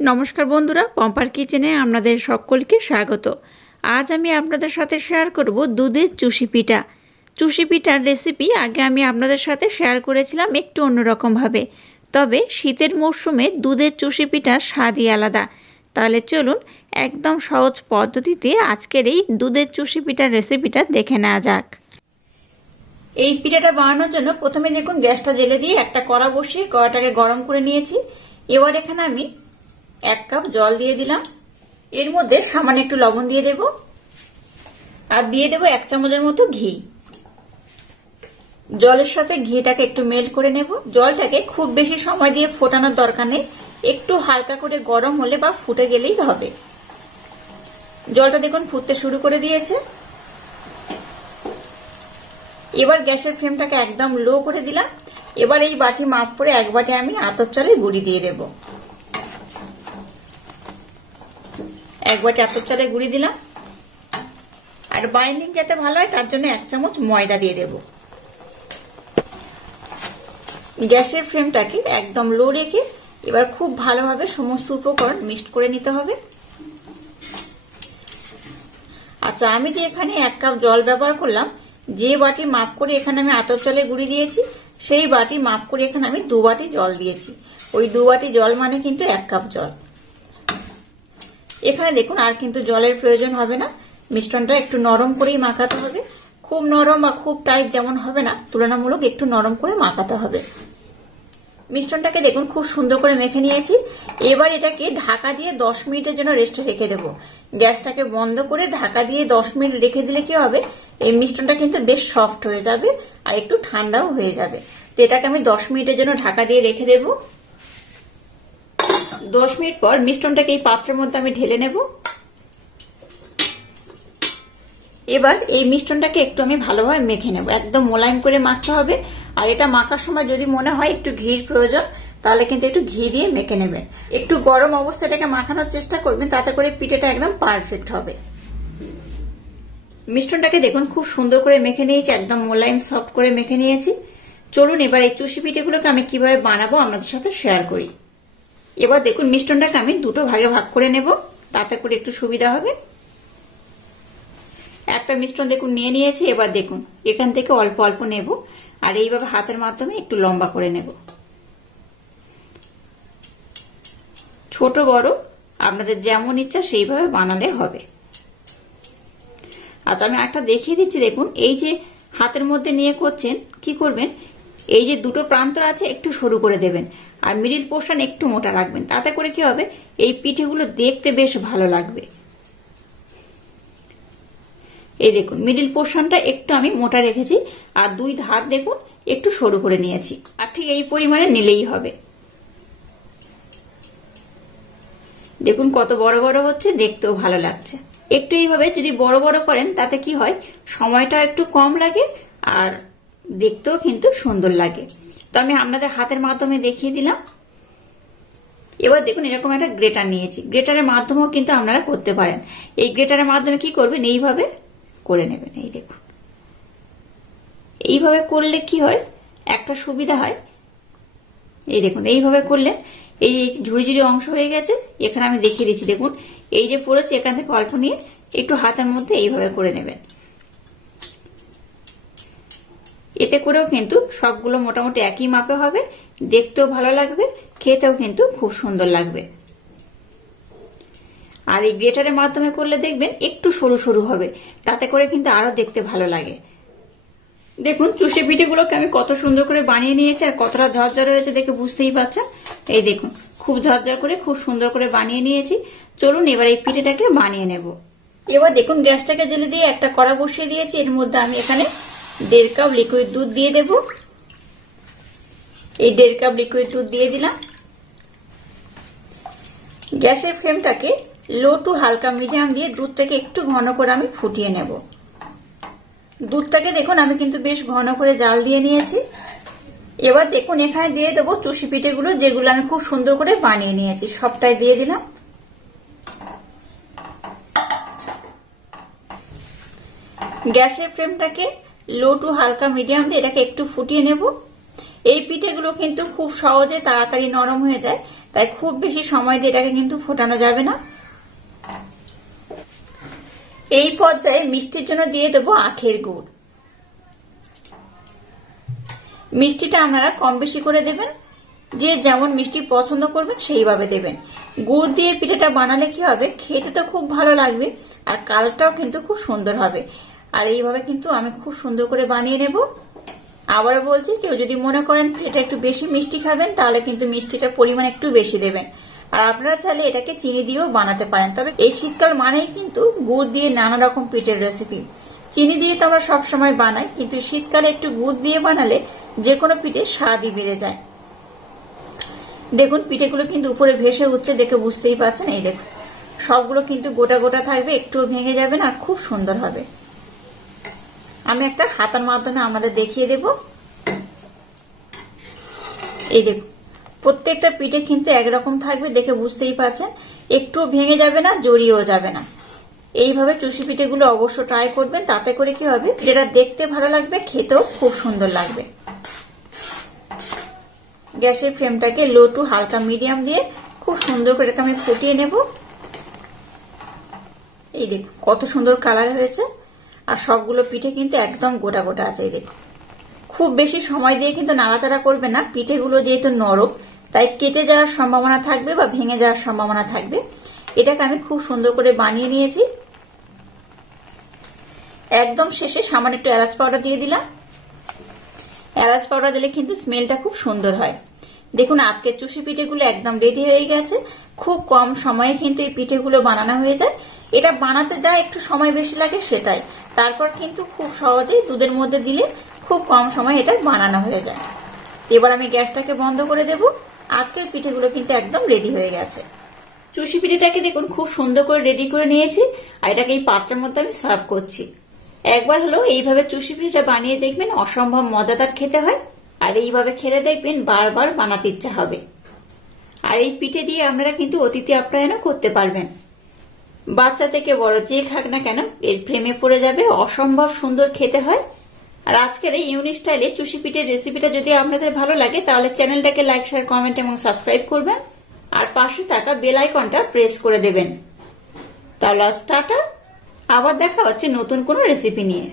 নমস্কার বন্ধুরা, পম্পার কিচেনে আপনাদের সকলকে স্বাগত। আজ আমি আপনাদের সাথে শেয়ার করব দুধের চুষি পিঠা। চুষি পিঠার রেসিপি আগে আমি আপনাদের সাথে শেয়ার করেছিলাম একটু অন্যরকমভাবে, তবে শীতের মরশুমে দুধের চুষি পিঠার স্বাদই আলাদা। তাহলে চলুন একদম সহজ পদ্ধতিতে আজকের এই দুধের চুষি পিঠার রেসিপিটা দেখে নেওয়া যাক। এই পিঠাটা বানানোর জন্য প্রথমে দেখুন গ্যাসটা জ্বেলে দিয়ে একটা কড়া বসিয়ে কড়াটাকে গরম করে নিয়েছি। এবার এখানে আমি 1 কাপ জল দিয়ে দিলাম। এর মধ্যে সামান্য একটু লবণ দিয়ে দেব আর দিয়ে দেব 1 চামচের মতো ঘি। জলের সাথে ঘিটাকে একটু মেল্ট করে নেব। জলটাকে খুব বেশি সময় দিয়ে ফোটানোর দরকার নেই, একটু হালকা করে গরম হলে বা ফুটে গেলেই হবে। জলটা দেখুন ফুটতে শুরু করে দিয়েছে। এবার গ্যাসের ফ্লেমটাকে একদম লো করে দিলাম। এবার এই বাটি মাপ করে 1 বাটি আমি আতপ চালের গুঁড়ি দিয়ে দেব। 1 বাটি আতপ চালের গুঁড়ি দিলাম। আর বাইন্ডিং যাতে ভালো হয় তার জন্য 1 চামচ ময়দা দিয়ে দেব। গ্যাসের ফ্লেমটাকে একদম লো রেখে এবার খুব ভালোভাবে সমস্ত উপকরণ মিক্সড করে নিতে হবে। আচ্ছা, আমি যে এখানে 1 কাপ জল ব্যবহার করলাম, যে বাটি মাপ করে এখানে আমি আতপ চালের গুঁড়ি দিয়েছি সেই বাটি মাপ করে এখানে আমি 2 বাটি জল দিয়েছি। ওই 2 বাটি জল মানে কিন্তু 1 কাপ জল। এখানে দেখুন আর কিন্তু জলের প্রয়োজন হবে না। মিশ্রণটা একটু নরম করেই মাখাতে হবে, খুব নরম বা খুব টাইট যেমন হবে না, তুলনামূলক একটু নরম করে মাখাতে হবে। মিশ্রণটাকে দেখুন খুব সুন্দর করে মেখে নিয়েছি। এবার এটাকে ঢাকা দিয়ে 10 মিনিটের জন্য রেস্টে রেখে দেব। গ্যাসটাকে বন্ধ করে ঢাকা দিয়ে 10 মিনিট রেখে দিলে কি হবে, এই মিশ্রণটা কিন্তু বেশ সফট হয়ে যাবে আর একটু ঠান্ডাও হয়ে যাবে। তো এটাকে আমি 10 মিনিটের জন্য ঢাকা দিয়ে রেখে দেব। 10 মিনিট পর মিশ্রণটাকে এই পাত্রের মধ্যে আমি ঢেলে নেব। এবার এই মিশ্রণটাকে একটু আমি ভালোভাবে মেখে নেব, একদম মোলায়েম করে মাখতে হবে। আর এটা মাখার সময় যদি মনে হয় একটু ঘির প্রয়োজন তাহলে কিন্তু একটু ঘি দিয়ে মেখে নেবেন। একটু গরম অবস্থায় এটাকে মাখানোর চেষ্টা করবেন, তাতে করে পিঠাটা একদম পারফেক্ট হবে। মিশ্রণটাকে দেখুন খুব সুন্দর করে মেখে নিয়েছি, একদম মোলায়েম সফট করে মেখে নিয়েছি। চলুন এবার এই চুষি পিঠেগুলোকে আমি কিভাবে বানাবো আপনাদের সাথে শেয়ার করি। এবার দেখুন মিশ্রণটাকে আমি 2 ভাগে ভাগ করে নেব, তাতে করে একটু সুবিধা হবে। একটা মিশ্রণ দেখুন নিয়ে নিয়েছি। এবার দেখুন এখান থেকে অল্প অল্প নেব আর এইভাবে হাতের মাধ্যমে একটু লম্বা করে নেব। ছোট বড় আপনাদের যেমন ইচ্ছা সেইভাবে বানালে হবে। আচ্ছা, আমি একটা দেখিয়ে দিচ্ছি। দেখুন এই যে হাতের মধ্যে নিয়ে করছেন, কি করবেন, এই যে 2 প্রান্ত আছে একটু সরু করে দেবেন আর মিডিল পোর্শন একটু মোটা রাখবেন। তাতে করে কি হবে, এই পিঠেগুলো দেখতে বেশ ভালো লাগবে। এই দেখুন মিডিল পোর্শনটা একটু আমি মোটা রেখেছি আর 2 ধার দেখুন একটু সরু করে নিয়েছি। আর ঠিক এই পরিমাণে নিলেই হবে। দেখুন কত বড় বড় হচ্ছে, দেখতেও ভালো লাগছে। একটু এইভাবে যদি বড় বড় করেন তাতে কি হয়, সময়টা একটু কম লাগে আর দেখতেও কিন্তু সুন্দর লাগে। তো আমি আপনাদের হাতের মাধ্যমে দেখিয়ে দিলাম। এবার দেখুন এরকম একটা গ্রেটার নিয়েছি, গ্রেটারের মাধ্যমেও কিন্তু আপনারা করতে পারেন। এই গ্রেটারের মাধ্যমে কি করবেন, এইভাবে করে নেবেন। এই দেখুন এইভাবে করলে কি হয়, একটা সুবিধা হয়। এই দেখুন এইভাবে করলে এই যে ঝুড়ি ঝুড়ি অংশ হয়ে গেছে, এখানে আমি দেখিয়ে দিচ্ছি। দেখুন এই যে পড়েছে এখান থেকে অল্প নিয়ে একটু হাতের মধ্যে এইভাবে করে নেবেন। এতে করেও কিন্তু সবগুলো মোটামুটি একই মাপে হবে, দেখতেও ভালো লাগবে, খেতেও কিন্তু খুব সুন্দর লাগবে। আর এই গ্রেটারের মাধ্যমে করলে দেখবেন একটু সরু সরু হবে, তাতে করে কিন্তু আরো দেখতে ভালো লাগে। দেখুন চুষি পিঠেগুলোকে আমি কত সুন্দর করে বানিয়ে নিয়েছি আর কতটা ঝরঝর হয়েছে দেখে বুঝতেই পারছেন। এই দেখুন খুব ঝরঝর করে খুব সুন্দর করে বানিয়ে নিয়েছি। চলুন এবার এই পিঠেটাকে বানিয়ে নেব। এবার দেখুন গ্যাসটাকে জ্বেলে দিয়ে একটা কড়া বসিয়ে দিয়েছি। এর মধ্যে আমি এখানে 1.5 কাপ লিকুইড দুধ দিয়ে দেব। এই 1.5 কাপ লিকুইড দুধ দিয়ে দিলাম। গ্যাসের ফ্লেমটাকে লো টু হালকা মিডিয়াম দিয়ে দুধটাকে একটু ঘন করে আমি ফুটিয়ে নেব। দুধটাকে দেখুন আমি কিন্তু বেশ ঘন করে জাল দিয়ে নিয়েছি। এবার দেখুন এখানে দিয়ে দেবো চুষি পিঠেগুলো, যেগুলো আমি খুব সুন্দর করে বানিয়ে নিয়েছি, সবটাই দিয়ে দিলাম। গ্যাসের ফ্লেমটাকে লো টু হালকা মিডিয়াম দিয়ে এটাকে একটু ফুটিয়ে নেব। এই পিঠেগুলো কিন্তু খুব সহজে তাড়াতাড়ি নরম হয়ে যায়, তাই খুব বেশি সময় দিয়ে এটাকে কিন্তু ফোটানো যাবে না। এই পর্যায়ে মিষ্টির জন্য দিয়ে দেবো আখের গুড়। মিষ্টিটা আপনারা কম বেশি করে দেবেন, যে যেমন মিষ্টি পছন্দ করবেন সেইভাবে দেবেন। গুড় দিয়ে পিঠাটা বানালে কি হবে, খেতে তো খুব ভালো লাগবে আর কালারটাও কিন্তু খুব সুন্দর হবে। আর এইভাবে কিন্তু আমি খুব সুন্দর করে বানিয়ে নেব। আবারও বলছি, কেউ যদি মনে করেন পিঠাটা একটু বেশি মিষ্টি খাবেন তাহলে কিন্তু মিষ্টিটার পরিমাণ একটু বেশি দেবেন। আর আপনারা চাইলে এটাকে চিনি দিয়েও বানাতে পারেন। তবে এই শীতকাল মানেই কিন্তু গুড় দিয়ে নানা রকম পিঠের রেসিপি। চিনি দিয়ে তো আমরা সবসময় বানাই, কিন্তু শীতকালে একটু গুড় দিয়ে বানালে যে কোনো পিঠের স্বাদই বেড়ে যায়। দেখুন পিঠেগুলো কিন্তু উপরে ভেসে উঠছে, দেখে বুঝতেই পারছেন। এই দেখুন সবগুলো কিন্তু গোটা গোটা থাকবে, একটুও ভেঙে যাবে না আর খুব সুন্দর হবে। আমি একটা হাতার মাধ্যমে আমাদের দেখিয়ে দেব। এই দেখুন প্রত্যেকটা পিঠে কিন্তু একরকম থাকবে, দেখে বুঝতেই পারছেন। একটুও ভেঙে যাবে না, জড়িয়েও যাবে না। এইভাবে চুষি পিঠেগুলো অবশ্য ট্রাই করবেন, তাতে করে কি হবে, যেটা দেখতে ভালো লাগবে, খেতেও খুব সুন্দর লাগবে। গ্যাসের ফ্লেমটাকে লো টু হালকা মিডিয়াম দিয়ে খুব সুন্দর করে আমি ফুটিয়ে নেব। এই দেখুন কত সুন্দর কালার হয়েছে আর সবগুলো পিঠে কিন্তু একদম গোটা গোটা আছে। এই দেখুন খুব বেশি সময় দিয়ে কিন্তু নাড়াচাড়া করবে না, পিঠেগুলো যেহেতু নরম তাই কেটে যাওয়ার সম্ভাবনা থাকবে বা ভেঙে যাওয়ার সম্ভাবনা থাকবে। এটাকে আমি খুব সুন্দর করে বানিয়ে নিয়েছি। একদম শেষে সামান্য একটু এলাচ পাউডার দিয়ে দিলাম। এলাচ পাউডার দিলে কিন্তু স্মেলটা খুব সুন্দর হয়। দেখুন আজকের চুষি পিঠেগুলো একদম রেডি হয়ে গেছে। খুব কম সময়ে কিন্তু এই পিঠেগুলো বানানো হয়ে যায়। এটা বানাতে যা একটু সময় বেশি লাগে সেটাই, তারপর কিন্তু খুব সহজেই দুধের মধ্যে দিলে খুব কম সময় এটা বানানো হয়ে যায়। এবার আমি গ্যাসটাকে বন্ধ করে দেব। আজকের পিঠেগুলো কিন্তু একদম রেডি হয়ে গেছে। চুষি পিঠেটাকে দেখুন খুব সুন্দর করে রেডি করে নিয়েছি আর এটাকে এই পাত্রের মধ্যে আমি সার্ভ করছি। একবার হলো এইভাবে চুষি পিঠেটা বানিয়ে দেখবেন, অসম্ভব মজাদার খেতে হয়। আর এইভাবে খেলে দেখবেন বারবার বানাতে ইচ্ছা হবে। আর এই পিঠে দিয়ে আপনারা কিন্তু অতিথি আপ্যায়নও করতে পারবেন। বাচ্চা থেকে বড় যে খাক না কেন এর প্রেমে পড়ে যাবে, অসম্ভব সুন্দর খেতে হয়। আর আজকের এই ইউনিক স্টাইলে চুষি পিঠের রেসিপিটা যদি আপনাদের ভালো লাগে তাহলে চ্যানেলটাকে লাইক, শেয়ার, কমেন্ট এবং সাবস্ক্রাইব করবেন আর পাশে থাকা বেল আইকনটা প্রেস করে দেবেন। তাহলে টাটা, আবার দেখা হচ্ছে নতুন কোনো রেসিপি নিয়ে।